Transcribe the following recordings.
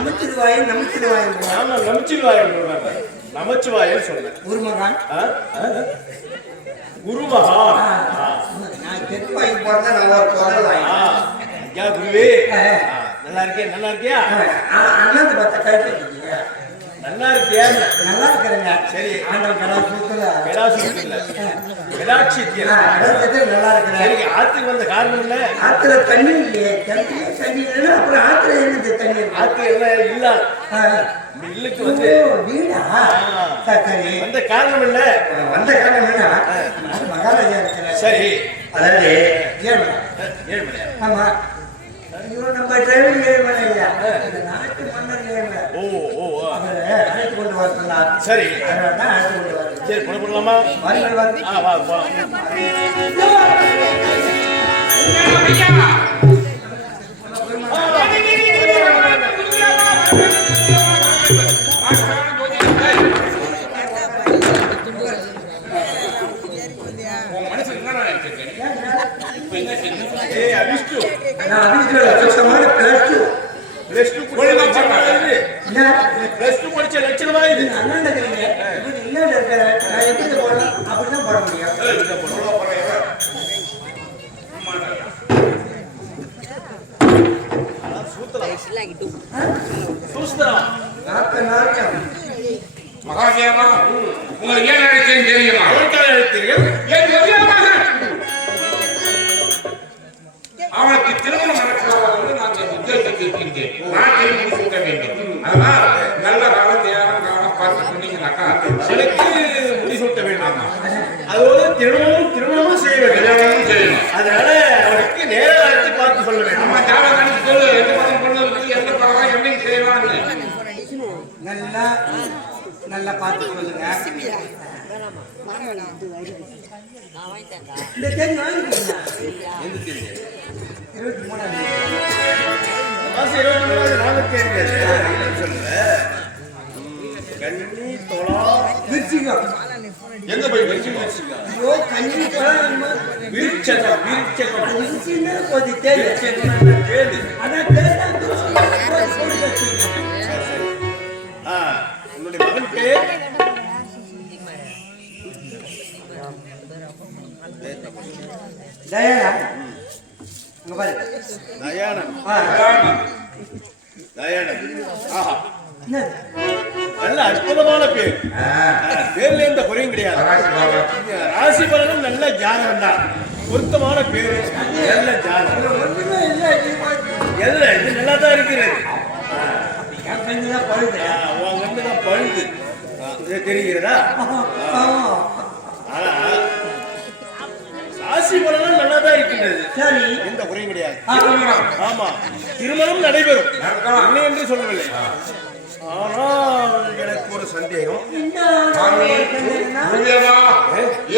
நமச்சிவாயம் நமச்சிவாயம். ஆமா நமச்சிவாயம் நமச்சிவாயம் சொன்னேன். குருமகான் குருமகான். நான் செத்து வாங்கி போறதா நான் ஒரு குரல் வாங்கி. ஐயா குருவே நல்லா இருக்கேன். நல்லா இருக்கியா? அண்ணாந்து பார்த்த கழுத்து நல்லா இருக்கியா? நல்லா இருக்கிறேங்க. சரி ஆண்டவன் கடா சூத்துல நல்லா இருக்கிறேன். சரி ஆத்துக்கு வந்த காரணம் இல்ல? ஆத்துல தண்ணி இல்லையே. தண்ணி இல்லைன்னா அப்புறம் ஆத்துல என்னது தண்ணி? ஆத்துல எல்லாம் இல்ல. இல்லுக்கு வந்து வீடா? சரி வந்த காரணம் இல்ல. வந்த காரணம் என்ன? மகாராஜா இருக்கிறேன். சரி அதாவது ஏழ்மலை. ஆமா நம்ம டிரைவர் ஏழ்மலை இல்லையா? நாட்டு மன்னர் ஏழ்மலை. அழைத்து கொண்டு வரலாம். சரி அதனால்தான் அழைத்து கொண்டு வரலாம். சரி புறப்படலாமா? வாருங்கள் வாருங்கள். வா படிச்ச லட்சணமா இது. அப்படிதான் போட முடியும். மகாதேவா உங்களை ஏன் அழைத்தேன் தெரியுமா? அவனுக்கு திருமணம் நடக்கிறது நான் உத்தேசத்தில் இருக்கின்றேன். நாட்டை முடிச்சுக்க வேண்டும். அதனால் நல்ல காலம் நேரம் காலம் பார்த்து சொன்னீங்கன்னாக்கா எனக்கு முடிசூட்ட வேண்டும். அதோடு திருமணமும் செய்ய வேண்டும். அதனால அவனுக்கு நேரம் அழைத்து பார்த்து சொல்ல வேண்டும். நம்ம ஜாதகம் சொல்லு எந்த படம் பொண்ணு எந்த படம் என்னைக்கு செய்வான்னு நல்லா பார்த்து சொல்லுங்க. இந்த தேதி வாங்கிட்டீங்களா? 23ஆம் கண்ணி தொலா விருச்சிகம். எங்க போய் விருச்சிகம்? ஐயோ கண்ணி தொலா விருச்சகம். விருச்சின்னா கொஞ்சம் தேதி. அதான் உன்னுடைய மகன் பேர் தயானன். ஆஹா நல்ல அற்புதமான பேர். பேர்ல எந்த குறையும் கிடையாது. ராசி பலனும் நல்ல ஜாதகம் தான். பொருத்தமான பேரு நல்ல ஜாதகம். இது நல்லா தான் இருக்கிறது. பழுது தெரிகிறதா? ஆனா ராசி பலனும் நல்லா தான் இருக்கின்றது. சரி எந்த குறையும் கிடையாது. ஆமா திருமணம் நடைபெறும் இல்லை என்று சொல்லவில்லை. ஆனால் எனக்கு ஒரு சந்தேகம்.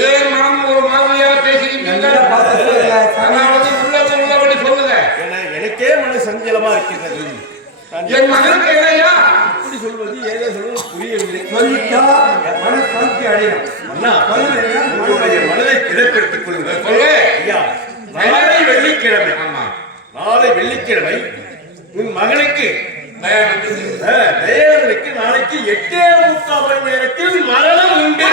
ஏன் மனம் ஒரு மாதிரியா பேசுகிறீர்கள்? எனக்கே மன சஞ்சலமா இருக்கின்றது. என் மகன் இல்லையா? இப்படி சொல்வது ஏதோ சொல்வது புரியவில்லை. மனசாந்தி அடையும். உங்களுடைய மனதை திடப்படுத்திக் கொள்ளுங்கள். ஐயா நாளை வெள்ளிக்கிழமை உன் மகனுக்கு தயானனுக்கு நாளைக்கு 8:45 மணி நேரத்தில் மரணம் உண்டு.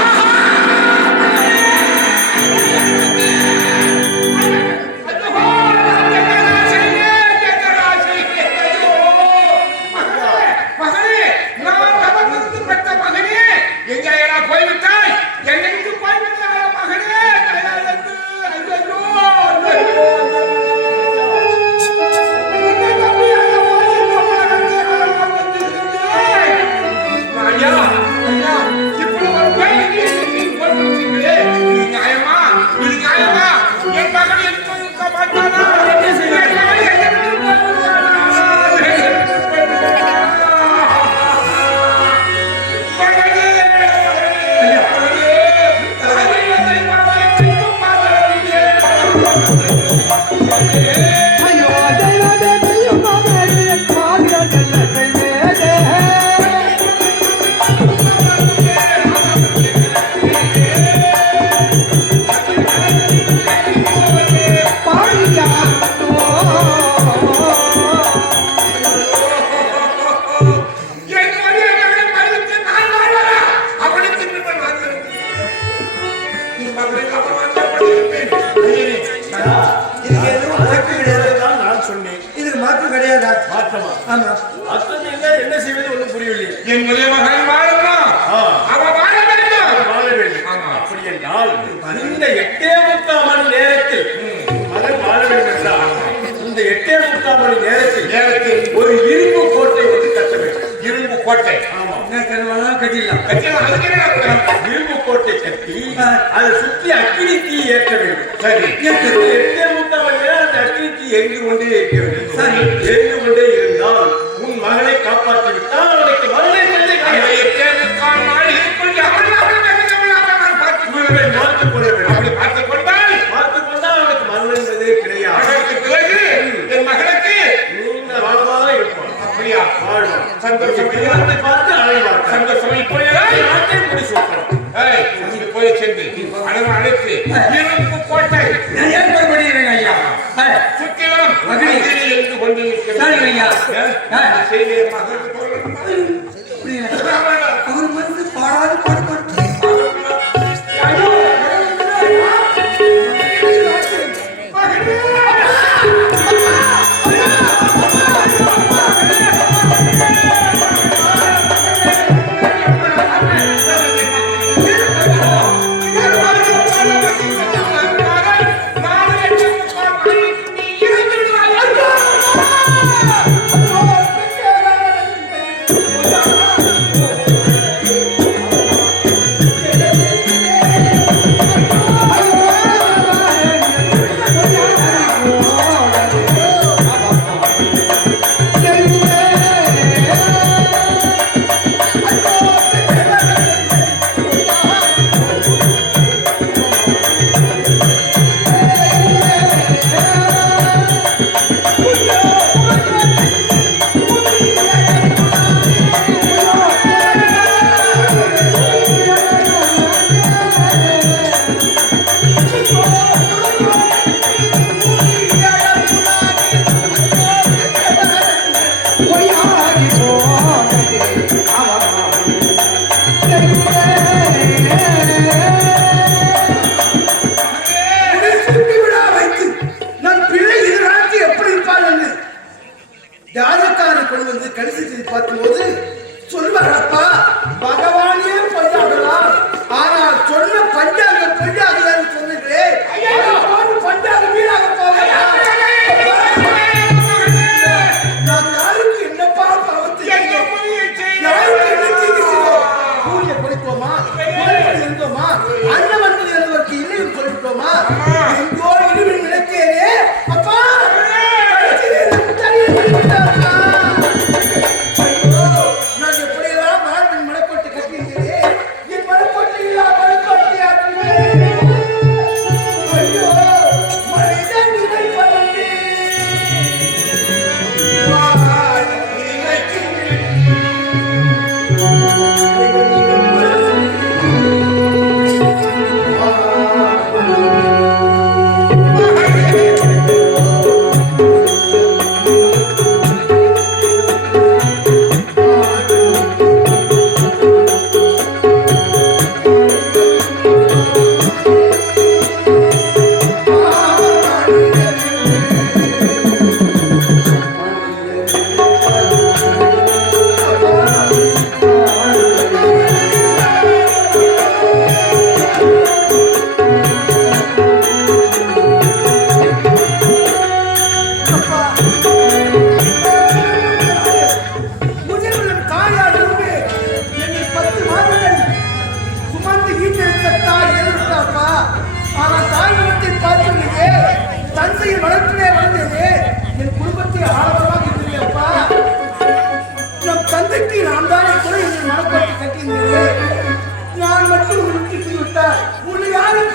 போய்விட்டாய் என்னைக்கு போய்விட்டாய் மகனே? ஐயா இப்படி ஒரு இதுக்கு எதுவும் மாற்று கிடையாது. நான் சொன்னேன். இதுக்கு மாற்று கிடையாதா? மாற்றமா? ஆமா. மாற்றம் இல்லை, என்ன செய்வது ஒன்றும் புரியவில்லை. என் முதல் மகன் வாழணும், அவன் வாழ வேண்டும். வாழ வேண்டும். அப்படி என்றால் இந்த 8:45 மணி நேரத்தில் மகன் வாழ வேண்டும் என்றால் இந்த 8:45 மணி நேரத்தில் ஒரு இரும்பு கோட்டை வந்து கட்ட வேண்டும். இரும்பு கோட்டை. ஆமா, என்ன கருவாலாம் கட்டிடலாம். இரும்பு கோட்டை கட்டி அதை சுற்றி அக்கினி தீ ஏற்ற வேண்டும். சரி, 8:45 மணி நேரம் அந்த அக்கினி தீ எரிந்து கொண்டே இருக்க வேண்டும். சரி, எரிந்து கொண்டே இருந்தால் உன் மகளை காப்பாற்றி விட்டால் அவனுக்கு மரணை தண்டனை பார்த்துக் கொள்ள வேண்டும். அப்படி பார்த்துக் கொண்டால் அவனுக்கு மரணம் என்பதே கிடையாது. அதற்கு பிறகு என் மகனுக்கு நீண்ட வாழ்வாக இருப்பான். அப்படியா? வாழ்வான். சந்தோஷம். திருமணத்தை பார்த்து அழைவான். சந்தோஷம். இப்பொழுதுதான் நாட்டை முடி சொல்றோம். இங்கு போய் சென்று அழகு அழைத்து இரும்பு கோட்டை ஏன் மறுபடியும் ஐயா? சுற்றிலும் இருந்து கொண்டு சரிங்க ஐயா. செய்தி மகனுக்கு சொல்லணும். அவர் வந்து பாடாது பாடுபட்டு பார்க்கும்போது சொல்வாரப்பா பகவானே பஞ்சாகலாம், ஆனால் சொன்ன பஞ்சாங்க பஞ்சாகலான்னு சொன்னீங்களே பஞ்சாக வீணாக போகலாம். நான் யாருக்கு என்னப்பா பாவத்தை யாருக்கு என்ன செய்கிறோம்? கூலிய கொடுத்தோமா, இருந்தோமா, அண்ணன் வந்து இருந்தவருக்கு இல்லையும் சொல்லிட்டோமா? எங்கோ இனிமே நினைக்கிறேனே அப்பா நான் மட்டும் விட்டு விட்டார் உன்னை யாரும்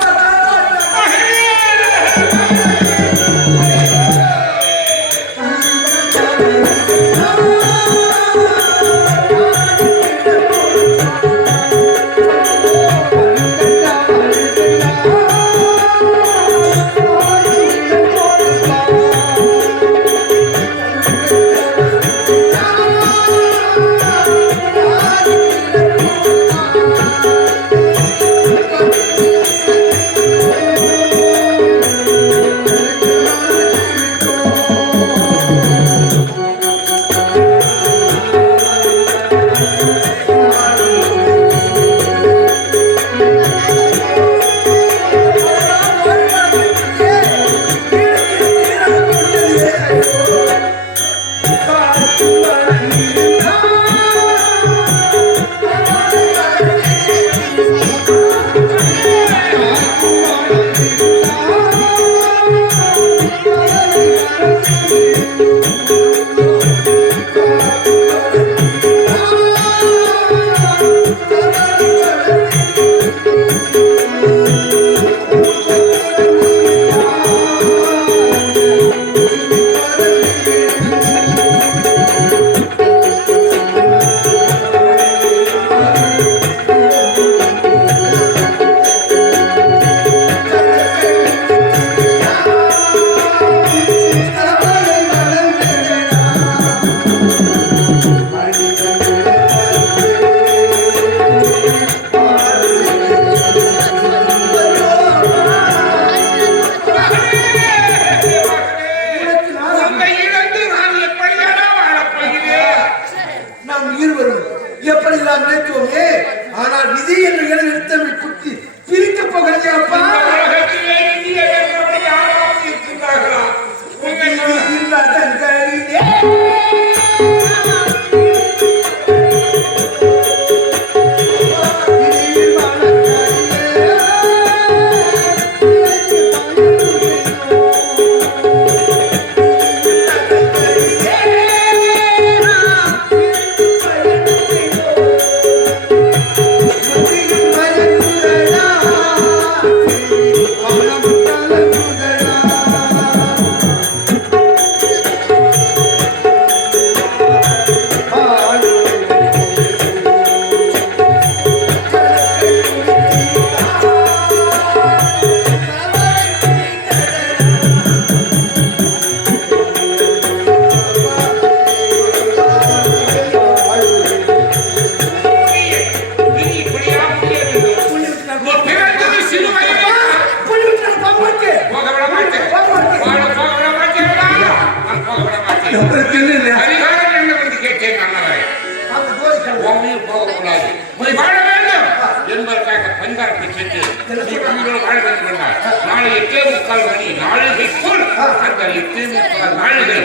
வாழ வேண்டும் என்றால் நாளை 8:45 மணி நாளிகைக்குள் அந்த 8:45 நாளிகை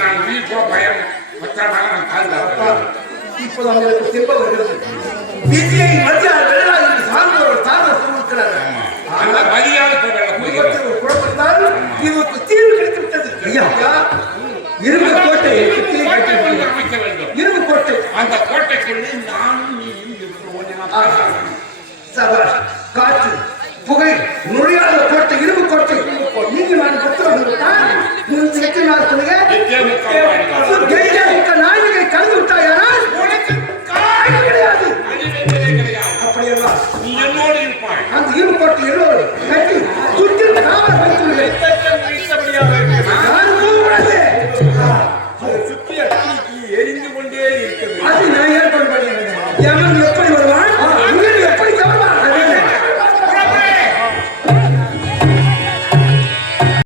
நான் உயிர் போ பயம் பத்திரமாக நான் பாதுகாக்க வேண்டும். இப்போது அவங்களுக்கு திரும்ப வருகிறது. விதியை மத்தியால் வெள்ளா என்று சார்ந்தவர் தாங்கள் சொல்லிருக்கிறார்கள். அந்த மரியாதை போகிறது. ஒரு குழப்பத்தால் இதுக்கு தீர்வு கிடைத்து விட்டது. ஐயா இரும்பு கோட்டை அமைக்க வேண்டும். இரும்பு கோட்டை அந்த கோட்டைக்குள்ளே நானும் நீயும் இருக்கிறோம். சபாஷ். காற்று புகை நுழையாத கோட்டை இரும்பு கோட்டை. நீங்க நான் எத்தனை நாள் சொல்லுங்க? நாயகை கலந்து விட்டாயானால் உனக்கு காய் கிடையாது. அப்படியெல்லாம் நீ என்னோடு இருப்பாய். அந்த இரும்பு கோட்டை எல்லோரும் கட்டி சுற்றி காவல் வைத்து